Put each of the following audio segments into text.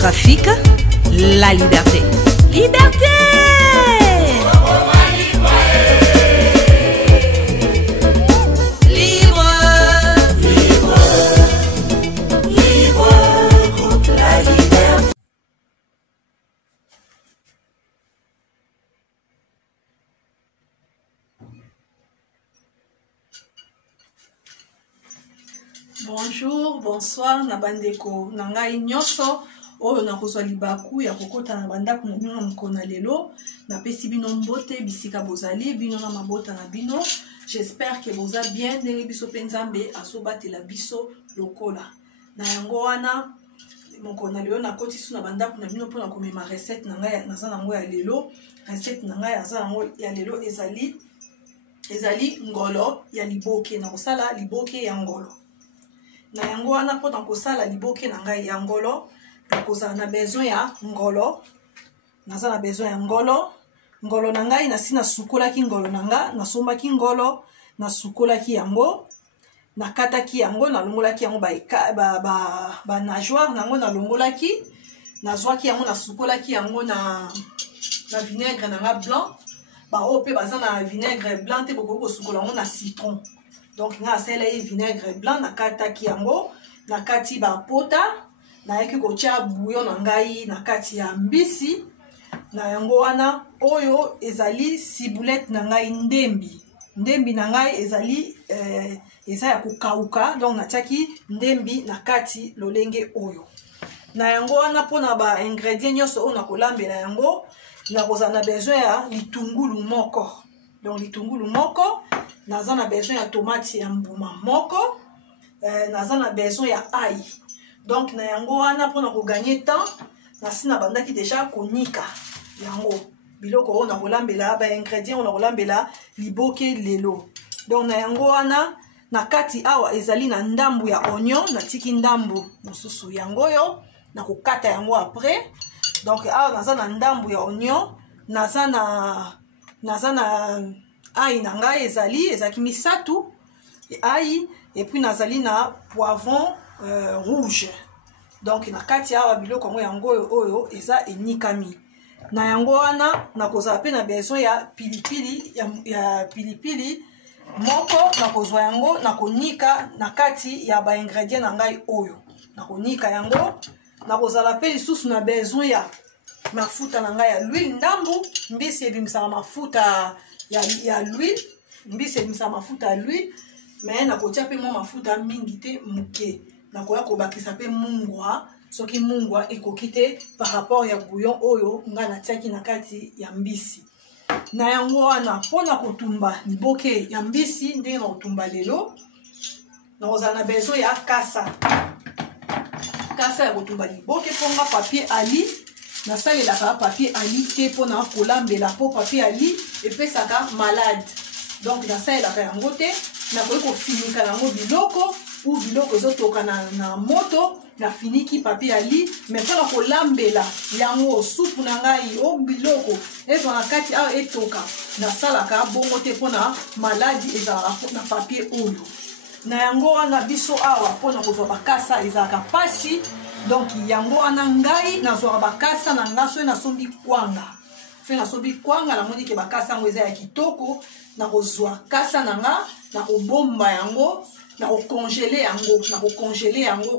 Trafic, la liberté. Liberté! Bonjour, bonsoir, Nabandeko. Nangai nyoso, oyo na kozwa libaku ya kokota na bandaku na bino mkona lelo. Na pesi bino mbote, bisika bozali, bino na mabota na bino. J'espère que boza bien, ndenge biso penzambe asobate la biso lokola. Na yango wana, mkona lelo na koti su na bandaku na bino pona komema recette nangai naza nango ya lelo. Recette nangai naza nango ya lelo ezali ngolo ya liboke. Na kosala liboke ya ngolo. Na yango wana po na kosala liboke na ngai ya ngolo na kozala na besoin ya ngolo naza na besoin ya ngolo na ngai nasi na sukolaki ngolo na nga na sombaki ngolo na sukolaki yango na kataki yango na longolaki yango ba nageoire nango na longolaki na zwaki yango na sukolaki yango na vinaigre na nga blanc ba ope baza na vinaigre blanc te boko sukola yango na citron. Donc, nga asala ye vinaigre blanc na kataki yango na kati ba pota na yeki kotia bouillon na ngai na kati ya mbisi na yango wana oyo ezali ciboulette na ngai ndembi na ngai ezali eza ya kokauka donc natiaki ndembi na kati lolenge oyo na yango wana pona ba ingrédients nyonso oyo na kolambela yango na kozala na besoin ya litungulu moko. Donc litungulu moko naza na besoin ya tomate ya mbuma moko naza na besoin ya ail. Donc na yango wana pona ko gagner temps nasi na bandaki déjà konika yango biloko oyo na kolambela ba ingrédients oyo na kolambela liboke lelo. Donc na yango wana na kati awa ezali na ndambu ya oignon na tiki ndambu mosusu yango yo na kokata yango après. Donc awa naza na ndambu ya oignon naza na ail na ngai ezalaki misatu ail et puis nazali na poivron rouge. Donc na kati awa biloko ngo yango oyo eza enikami na yango wana na kozala pe na besoin ya pilipili ya pilipili moko na kozwa yango na konika na kati ya ba ingrédients na ngai oyo na konika yango na kozala pe lisusu na besoin ya mafuta na ngai ya l'huile ndambu mbisi ebimisaka mafuta ya l'huile mbisi ebimisaka mafuta ya l'huile mais na kotia pe mo mafuta mingi te muke na koya kobakisa pe mungwa soki mungwa ekoki te par rapport ya bouillon oyo nga natiaki na kati ya mbisi na yango wana mpona kotumba liboke ya mbisi ndenge na kotumba lelo na kozala na besoin ya kasa ya kotumba liboke mponga papier ali nasalelaka papier ali te mpona kolambela po papier ali epesaka malade. Donc nasalelaka yango te nakoki kofinika yango biloko ou biloko ezotoka na moto na finiki papier ali mais mpona kolambela yango supu na ngai o biloko ezwa na kati awa etoka nasalaka bongo te mpona maladi ezalaka na papier oyo na yango wana biso awa mpona kozwa bakasa ezalaka pasi. Donc yango wana ngai nazwaka bakasa na nga soki nasombi kwanga namoni ke bakasa yango eza ya kitoko na kozwa kasa na nga na kobomba yango na kokongele yango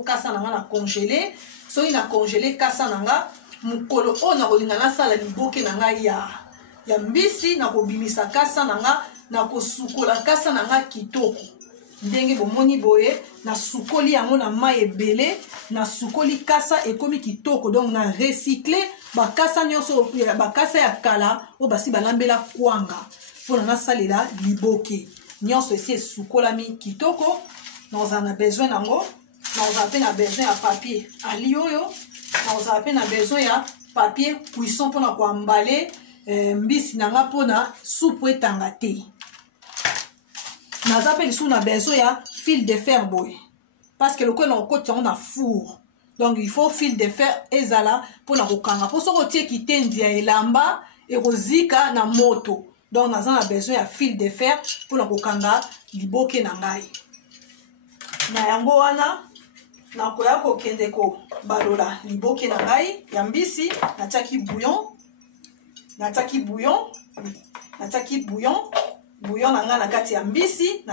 kasa na nga na kongele soki na kongele kasa na nga mokolo oyo na kolinga nasala liboke na ngai ya mbisi na kobimisa kasa na nga na kosukola kasa na nga kitoko ndenge bomoni boye na sukoli yango na mai ebele na sukoli kasa ekomi kitoko. Donc na recycler bakasa nyonso bakasa ya kala o basi balambela kwanga mpona nasalela liboke nyonso esi esukolami kitoko na ozala na besoin nango na ozala pe na besoin ya papier ali oyo na ozala pe na besoin ya papier cuisson mpona koambale mbisi na nga mpona supu etanga te. Naza pe lisu na besoin ya fil de fer boy parce que le ko na okoti yango na four. Donc il faut fil de fer ezala pona kokanga po soko tie kitendi ya elamba ekozika na moto. Donc naza na besoin ya fil de fer pona kokanga liboke na ngai na yango wana nakoya kokende kobalola liboke na ngai ya mbisi. Natiaki bouillon na ngai na kati ya mbisi.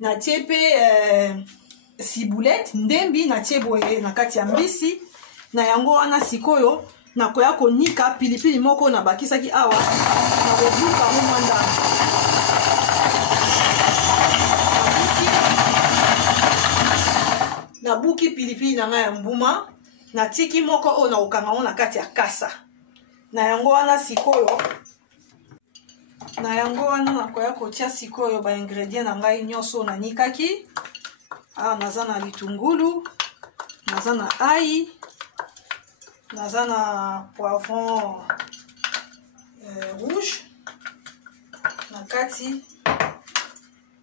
Natie pe ciboulette ndembi natie boye na kati ya mbisi. Na yango wana sikoyo nakoya konika pilipili moko na bakisaki awa na kobuka mwanda. Nabuki pilipili na ngai ya mbuma, natiki moko o na okanga na kati ya kasa. Na yango wana sikoyo nakoya kotia sikoyo ba ingredient na ngai nyonso na nikaki. Naza na litungulu, naza na ai, naza na poivron rouge na kati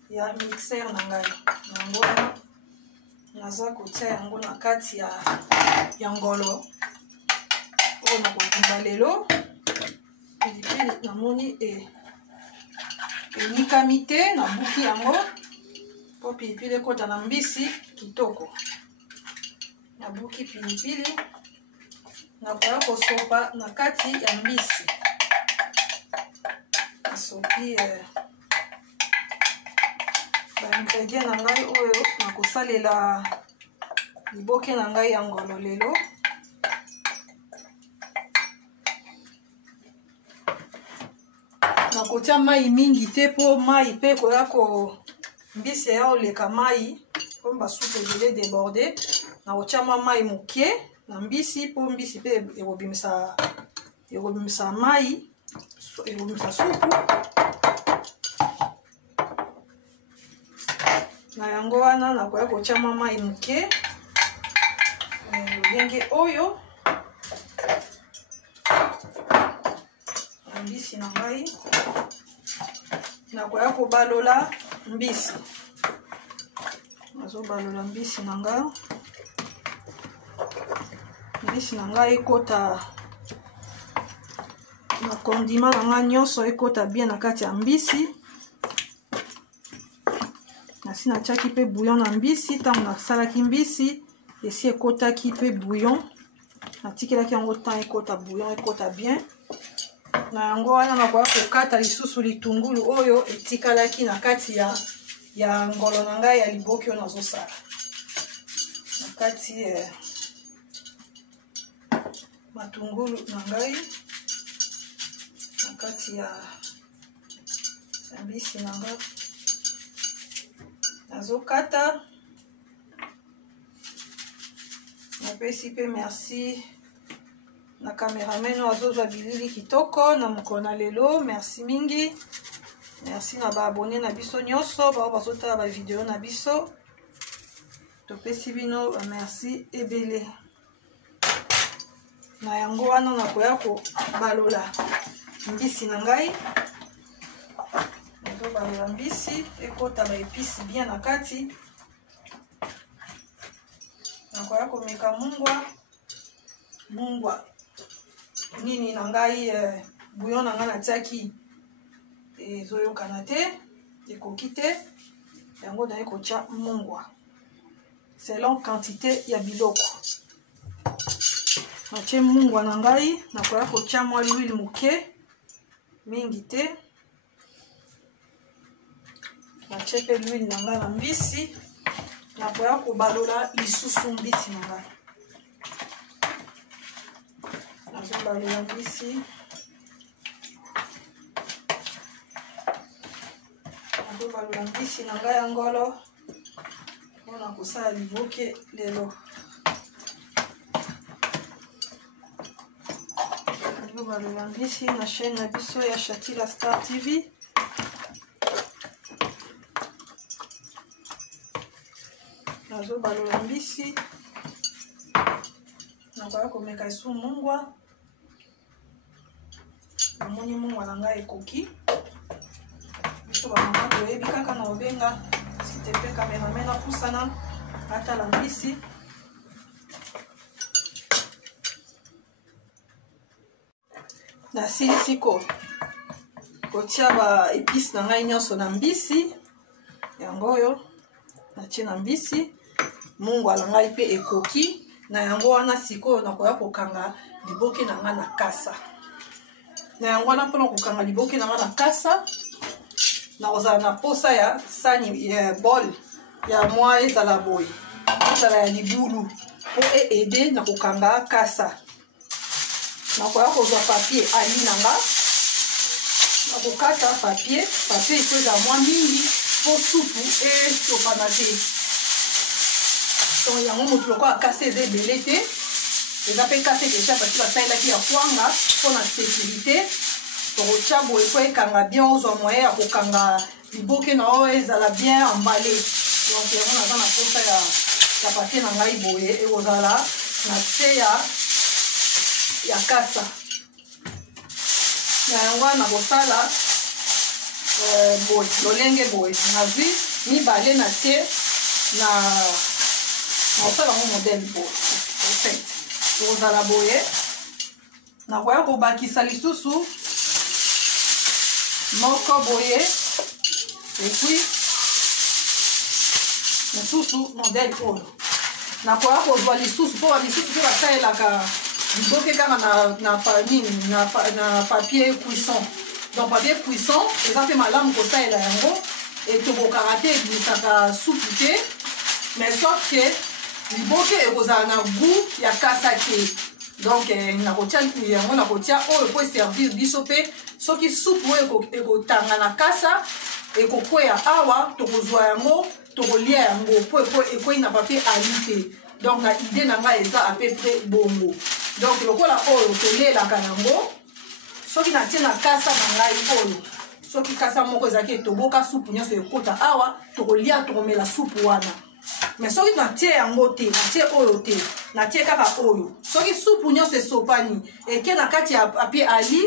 ya mixer na ngai. Yango naza kotia yango na kati ya ngolo oyo nakotumba lelo. Pilipili namoni enikami te, nabuki yango po pilipili ekota na mbisi kitoko. Nabuki pilipili nakoya kosopa na kati ya mbisi. Nasopi ba ingredient na ngai oyo nakosalela liboke na ngai ya ngolo lelo. Nakotia mai mingi te po mai pe koya mbisi ya oleka mai po basupu ebele débordé. Nakotia mai mokie na mbisi po mbisi pe ekobimisa mai, ekobimisa supu. Na yango wana nakoya kotia mai mokie lolenge oyo mbisi na ngai. Nakoya kobalola mbisi. Nazobalola mbisi na ngai. Mbisi na ngai ekota na condiment na ngai nyonso ekota bien na kati ya mbisi. Nasi natiaki pe bouillon na mbisi. Ntango nasalaki mbisi esi ekotaki pe bouillon. Natikelaki yango temps ekota bouillon ekota bien. Na yango wana nakoya kokata lisusu litungulu oyo etikalaki na kati ya ngolo na ngai ya liboke oyo nazosala. Na kati matungulu na ngai na kati ya mbisi na ngai nazokata. Napesi pe merci na cameraman azozwa bilili kitoko na mokona lelo. Merci mingi. Merci na ba abonné na biso nyonso bao bazotala ba video na biso. Topesi bino merci ebele. Na yango wana nakoya kobalola mbisi na ngai. Nazobalola mbisi ekota ba épices bien na kati. Nakoya komeka mungwa nini na ngai bouillon na ngai natiaki ezoyokana te, ekoki te. Yango naye kotia mungwa selon quantité ya biloko. Natie mungwa na ngai. Nakoya kotia mwa l'huile moke mingi te. Natie pe l'huile na ngai na mbisi. Nakoya kobalola lisusu mbisi na ngai. Nazobalola mbisi. Nazobalola mbisi na ngai ya ngolo mpona kosala liboke lelo. Nazobalola mbisi na chaîne na biso ya Shatila Star TV. Nazobalola mbisi. Nakoya komeka esu mungwa. Namoni mungwa na ngai ekoki. Biso bamama toyebi kaka na obenga site pe cameraman apusana atala mbisi. Nasilisi kotia ba épices na ngai nyonso na mbisi. Yango oyo natie na mbisi. mungu alangai pe ekoki na yango wana sikoyo nakoya kokanga liboke na nga na kasa na yango wana mpona kokanga liboke na nga na kasa nakozala na posa ya sani bol ya mwa ezala boye ezala ya libulu po ede na kokanga kasa nakoya kozwa papier ali na nga nakokata papier iko ezala mwa mingi po supu esopana te donc yango motu lokola kasa eza ebele te eza mpe kasa deja basi basalelaki ya kwanga mpona sécurité tokotya boye po ekanga bien ozwa moyen ya kokanga liboke na oyo ezala bien emballé donc yango naza na posa ya papier na ngai boye ekozala na se ya kasa na yango wana nakosala boye lolenge boye nazwi mibale na tie na nakosala yango modele boye tokozala boye nakoya kobakisa lisusu moko boye epuis mosusu modele oyo nakoya kozwa lisusu mpo balisusu mpe basalelaka liboke kaka na papier cuisson donc papier cuisson eza mpe malamu kosalela yango etobokaka te ebimisaka supu te mais sauf ke liboke ekozala na goût ya kasa te donc nakotia yango nakotia oyo po eservir biso mpe soki supu oyo ekotanga na kasa ekokweya awa tokozwa yango tokolia yango po ekwei na papier ali te donc na idée na ngai eza à peu près bongo donc lokola oyo tolelaka yango soki natie na kasa na ngai oyo soki kasa moko ezalaki etoboka supu nyonso ekota awa tokolia tokomela supu wana mais soki natie yango te natie oyo te natie kaka oyo soki supu nyonso esopani eke na kati ya papier ali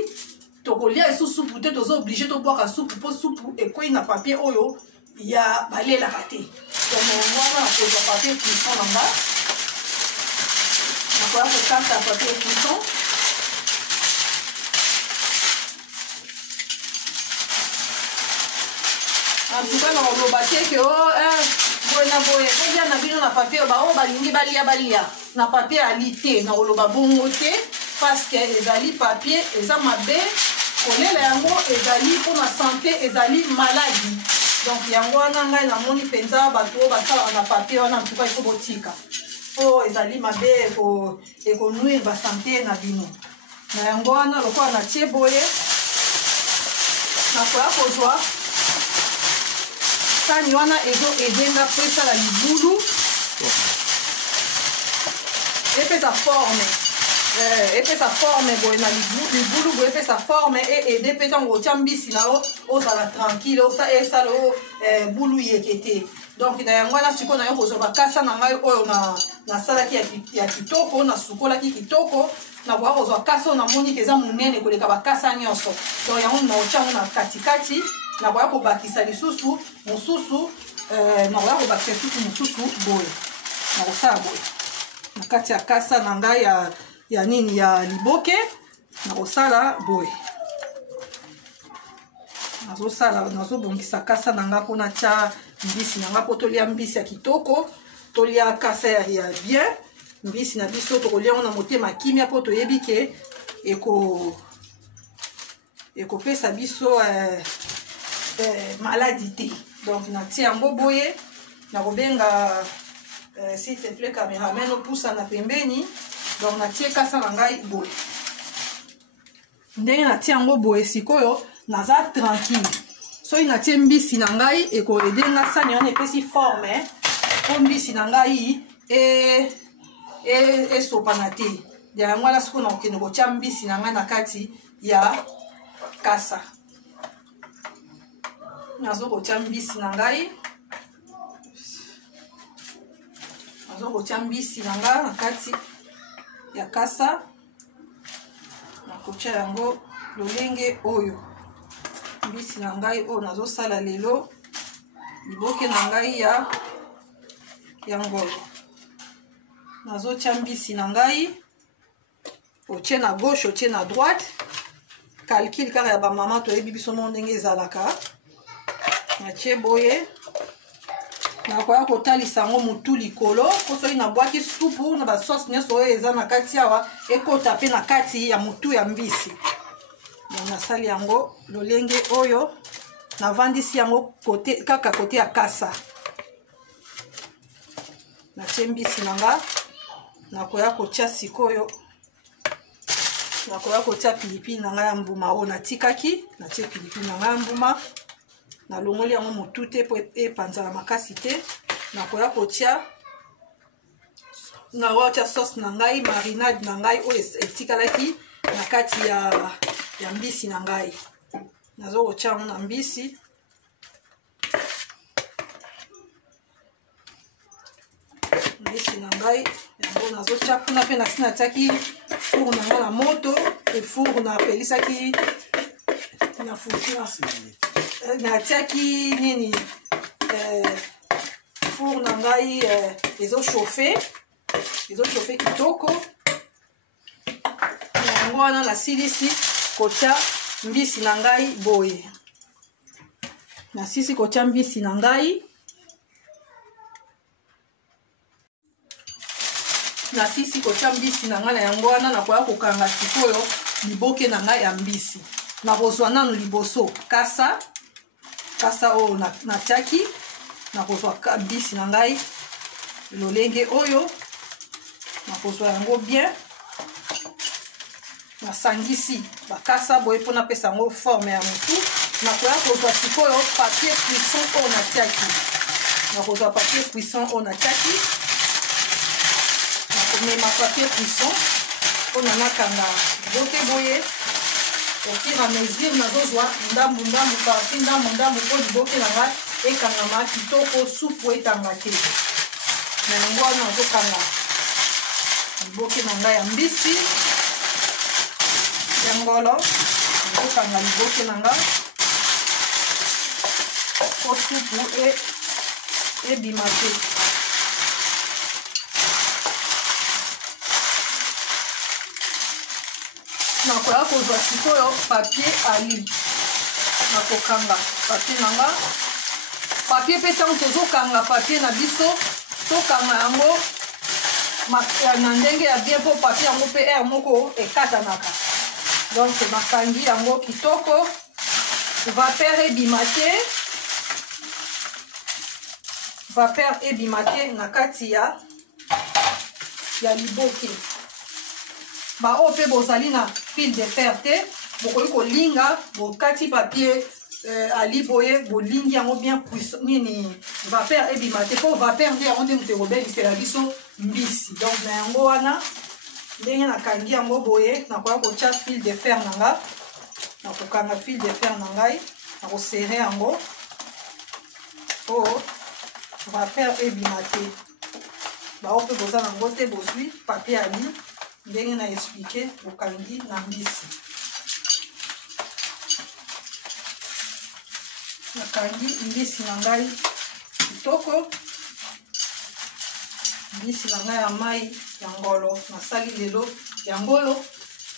tokolia esu supu te toza oblige tobwaka supu mpo supu ekwei na papier oyo ya balelaka te donc wana nakozwa papier cuisson na nga nakoya kokata papier cuisson en tout cas nakoloba te ke boye na boye kolia na bino na papier baoyo balingi balia na papier ali te nakoloba bongo te parce que ezali papier eza mabe kolela yango ezali mpona santé ezali maladie donc yango wana ngai namoni mpenza bato oyo basalaka na papier wana ntuka ifo botika po ezali mabe ekonuire basante na bino na yango wana lokola natie boye nakoya kozwa sani wana ezoedenga po esala libulu epesa forme boye na libulu boye epesa forme eede mpe ntango otya mbisi na yo ozala tranquille esala o bulu yeke te donc na yango wana sikoyo nayo kozwa bakasa na ngai oyo nasalaki ya kitoko nasukolaki kitoko nakoya kozwa kasa oyo namoni eza monene koleka bakasa nyonso donc yango naotya yango na katikati nakoya kobakisa lisusu mosusu nakoya kobakisa lisusu mosusu boye nakosala boye na kati ya kasa na ngai ya nini ya liboke nakosala boye nazobongisa kasa na nga mpona tia mbisi na nga mpo tolia mbisi ya kitoko tolia kasa ya bien mbisi na biso tokolia ngo na motema kimia mpo toyebi ke ekopesa biso maladi te donc natia yango boye nakobenga s'il te plaît cameraman opusa na pembeni donc natie kasa na ngai boye ndenge natie yango boye sikoyo naza tranquille soki natie mbisi na ngai ekoedenga sani wana epesi forme po mbisi na ngai esopana te yango wana sikoyo nakokende kotia mbisi na ngai na kati ya kasa nazokotia mbisi na ngai na kati ya kasa nakotia yango lolenge oyo mbisi na ngai oyo nazosala lelo liboke na ngai ya ngolo nazotia mbisi na ngai otie na gauche otie na droite calcul kaka ya bamama toyebi biso mo ndenge ezalaka natie boye nakoya kotalisa yango mutu likolo po soki nabwaki supu na basosi nyonso oyo eza na kati awa ekota mpe na kati ya mutu ya mbisi. Nasali yango lolenge oyo navandisi yango kaka kote ya kasa. Natie mbisi nanga nakoya kotia sikoyo nakoya kotia pilipili nanga ya mbuma oyo natikaki. Natie pilipili nanga ya mbuma nalongoli yango mutu te po epanzala makasi te. Nakoya kotia sauce na ngai marinade na ngai oyo etikalaki na kati ya mbisi na ngai. Nazo kotia yango na mbisi. Mbisi na ngai yango nazotia kuna mpe nasi natiaki four na ngai na moto four napelisaki na four natiaki nini four na ngai ezochauffe kitoko. Yango wana nasilisi kotia mbisi na ngai boye. Nasilisi kotia mbisi na ngai. Nasisi kotia mbisi na ngai na yango wana nakoya kokanga sikoyo liboke na ngai ya mbisi. Nakozwa nanu liboso kasa oyo natiaki. Nakozwa mbisi na ngai lolenge oyo nakozwa yango bien. Nasangisi bakasa boye mpona pesa yango forme ya mutu. Nakoya kozwa sikoyo papier cuisson oyo natiaki. Nakozwa papier cuisson oyo natiaki. Nakomema papier cuisson mpona nakanga bote boye. Au fur et à mesure nazozwa ndambu parti ndambu mpo liboke na ngai ekangama kitoko supu etanga te. Na yango wana nazokanga liboke na ngai ya mbisi ya ngolo. Nazokanga liboke na ngai po supu ebima te. Nakoya kozwa sikoyo papier ali nakokanga papier nanga. Papier mpe ntango tozokanga papier na biso tokanga yango na ndenge ya bien mpo papier yango mpe air moko ekatanaka. Donc nakangi yango kitoko vapeur ebima te na kati ya liboke. Oyo mpe bozali na fil de fer te bokoki kolinga bokati papier ali boye bolingi yango bien puissant nini vapeur ebima te mpo vapeur nde yango nde moto ekobelisela biso mbisi. Donc na yango wana ndenge nakangi yango boye nakoya kotia fil de fer na nga. Nakokanga fil de fer na ngai nakosere yango po vapeur ebima te. Oyo mpe boza nango te bozwi papier ali ndenge na expliqué bokangi na mbisi. Nakangi mbisi na ngai kitoko. Mbisi na ngai ya mai ya ngolo nasali lelo ya ngolo.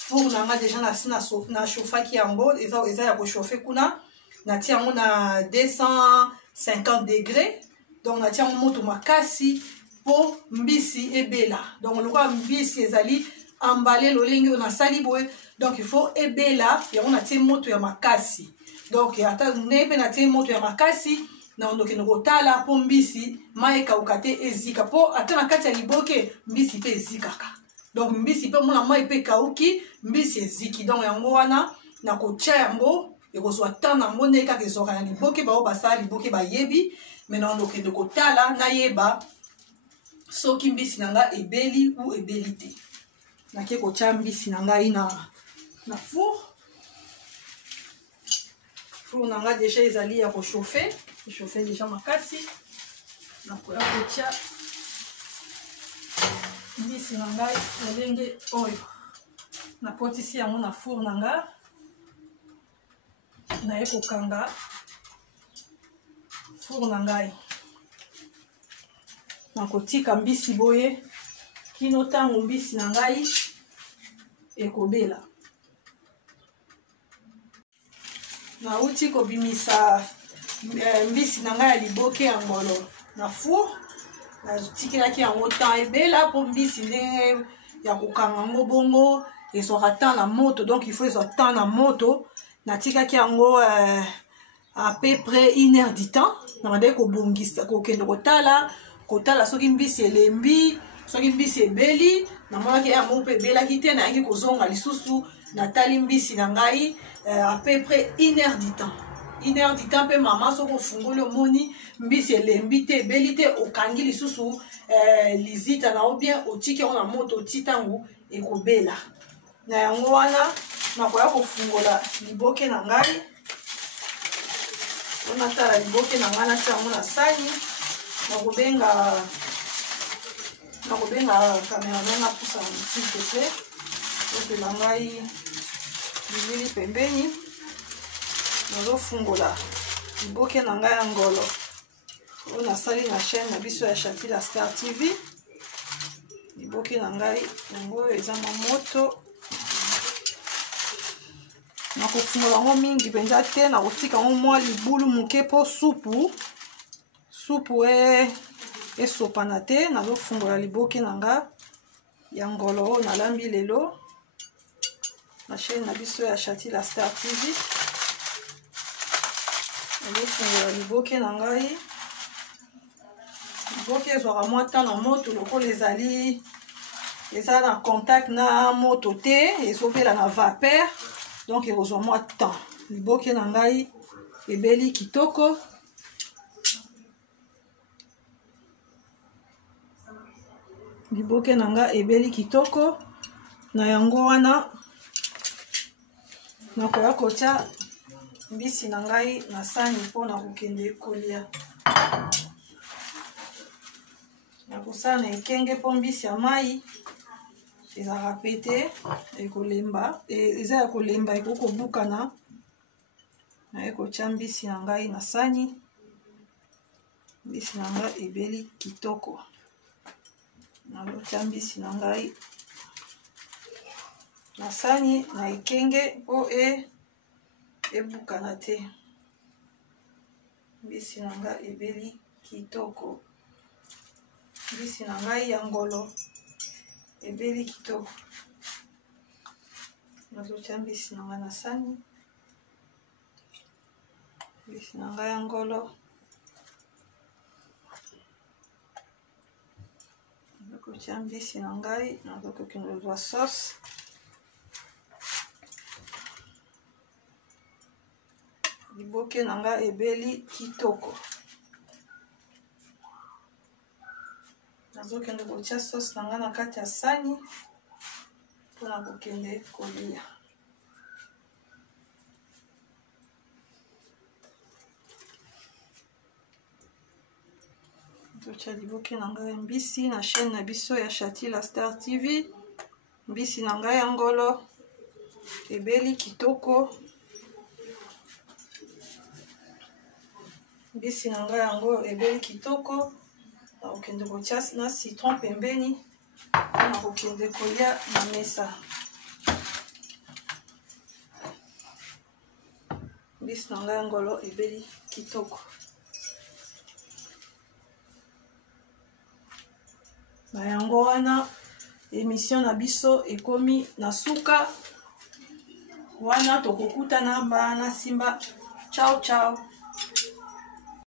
Four na ngai deja nasi nachauffaki yango eza ya kochauffe kuna. Natia yango na 250 degrés. Donc natia yango moto makasi po mbisi ebela. Donc lokola mbisi ezali emballé lolenge oyo nasali boye. Donc il faut ebela yango natie moto ya makasi. Donc ata ndenge mpe natie moto ya makasi na ndokende kotala po mbisi mai ekauka te ezika po ata na kati ya liboke mbisi mpe ezikaka. Donc mbisi mpe mona mai mpe ekauki mbisi eziki. Donc yango wana nakotia yango ekozwa temps nango ndenge kaka ezoka na liboke bao basala liboke bayebi. Maintenant ndokende kotala nayeba soki mbisi na nga ebeli ou ebeli te. Nake kotia mbisi na ngai na four. Four na nga deja ezali ya kochauffe. Chauffe deja makasi. Nakoya kotia mbisi na ngai lolenge oyo. Napotisi yango na four na nga. Naye kokanga four na ngai. Nakotika mbisi boye kino ntango mbisi na ngai ekobela. Nauti kobimisa mbisi na ngai ya liboke ya ngolo na four natikelaki yango temps ebela mpo mbisi ndenge ya kokanga yango bongo ezwaka temps na moto, donc il faut ezwa temps na moto. Natikaki yango à peu près 1 heure du temps na bandeki kobongisa kokende kotala soki mbisi elembi soki mbisi ebeli. Namonaki yango mpe ebelaki te, nayangi kozonga lisusu natali mbisi na ngai à peu près 1 heure du temps. 1 heure du temps mpe mama soki ofungoli omoni mbisi elembi te ebeli te, okangi lisusu lizita na o bien otiki yango na moto oti ntango ekobela. Na yango wana nakoya kofungola liboke na ngai. On atala liboke na ngai natia yango na sani. Nakobenga cameraman na pusa s'il te plaît. Opela ngai bilili pembeni. Nazofungola liboke na ngai ya ngolo. On asali na chaîne na biso ya Chati la Star TV. Liboke na ngai yango eza moto. Nakofungola yango mingi mpenza te, nakotika yango mwa libulu moke mpo supu esopana te. Nazofungola liboke na nga ya ngolo oyo nalambi lelo na chaîne na biso ya Chati la Star TV. Nazofungola liboke na ngai. Liboke ezwaka mwa temps na moto lokola eza na contact na moto te, ezobela na vapeur, donc ekozwa mwa temps. Liboke na ngai ebeli kitoko. Liboke na ngai ebeli kitoko. Na yango wana nakoya kotia mbisi na ngai na sani mpona kokende kolia. Nakosala na ekenge mpo mbisi ya mai ezalaka pete ekolemba, eza ya kolemba ekokobukana. Naye kotia mbisi na ngai na sani. Mbisi na ngai ebeli kitoko. Nakotia mbisi na ngai na sani na ekenge mpo ebukana te. Mbisi na ngai ebeli kitoko. Mbisi na ngai ya ngolo ebeli kitoko. Nazotia mbisi na ngai na sani. Mbisi na ngai ya ngolo. Nazotia mbisi na ngai. Nazokokende kozwa sauce. Liboke na ngai ebeli kitoko. Nazokende kotia sauce na ngai na kati ya sani mpona kokende kolia. Nazotia liboke na ngai mbisi na chaîne na biso ya Chati la Star TV. Mbisi na ngai ya ngolo ebeli kitoko. Mbisi na ngai yango ebeli kitoko. Nakokende kotia na citron pembeni mpona kokende kolia na mesa. Mbisi na ngai ya ngolo ebeli kitoko. Na yango wana émission na biso ekomi na suka. Wana tokokutana bana simba. Ciao ciao.